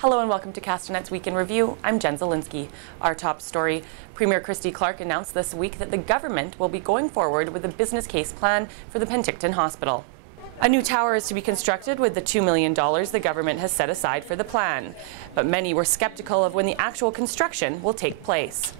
Hello and welcome to Castanet's Week in Review. I'm Jen Zielinski. Our top story, Premier Christy Clark announced this week that the government will be going forward with a business case plan for the Penticton Hospital. A new tower is to be constructed with the $2 million the government has set aside for the plan. But many were skeptical of when the actual construction will take place.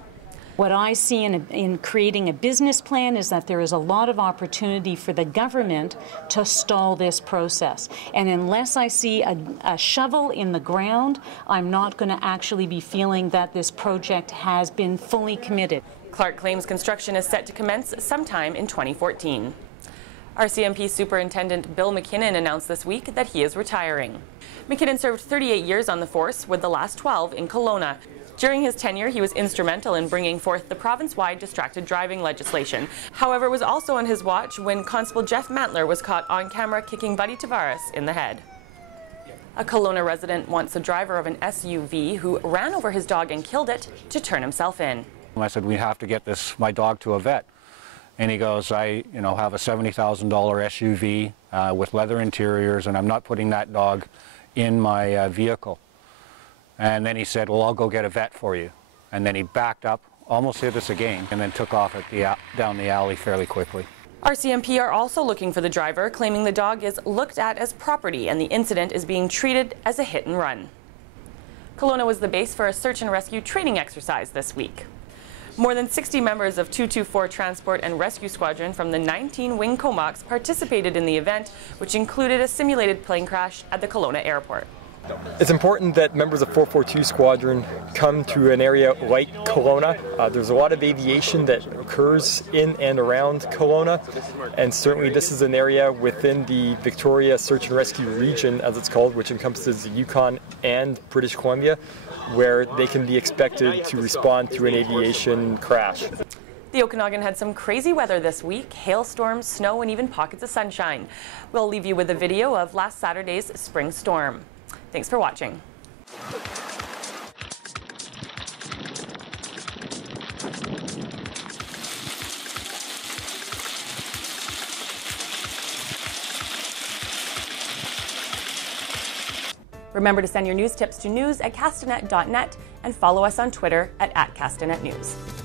What I see in creating a business plan is that there is a lot of opportunity for the government to stall this process. And unless I see a shovel in the ground, I'm not going to actually be feeling that this project has been fully committed. Clark claims construction is set to commence sometime in 2014. RCMP Superintendent Bill McKinnon announced this week that he is retiring. McKinnon served 38 years on the force, with the last 12 in Kelowna. During his tenure, he was instrumental in bringing forth the province-wide distracted driving legislation. However, it was also on his watch when Constable Jeff Mantler was caught on camera kicking Buddy Tavares in the head. A Kelowna resident wants a driver of an SUV who ran over his dog and killed it to turn himself in. I said, we have to get my dog to a vet. And he goes, I have a $70,000 SUV with leather interiors, and I'm not putting that dog in my vehicle. And then he said, well, I'll go get a vet for you. And then he backed up, almost hit us again, and then took off down the alley fairly quickly. RCMP are also looking for the driver, claiming the dog is looked at as property and the incident is being treated as a hit and run. Kelowna was the base for a search and rescue training exercise this week. More than 60 members of 224 Transport and Rescue Squadron from the 19 Wing Comox participated in the event, which included a simulated plane crash at the Kelowna airport. It's important that members of 442 Squadron come to an area like Kelowna. There's a lot of aviation that occurs in and around Kelowna, and certainly this is an area within the Victoria Search and Rescue region, as it's called, which encompasses the Yukon and British Columbia, where they can be expected to respond to an aviation crash. The Okanagan had some crazy weather this week: hailstorms, snow, and even pockets of sunshine. We'll leave you with a video of last Saturday's spring storm. Thanks for watching. Remember to send your news tips to news@castanet.net and follow us on Twitter @CastanetNews.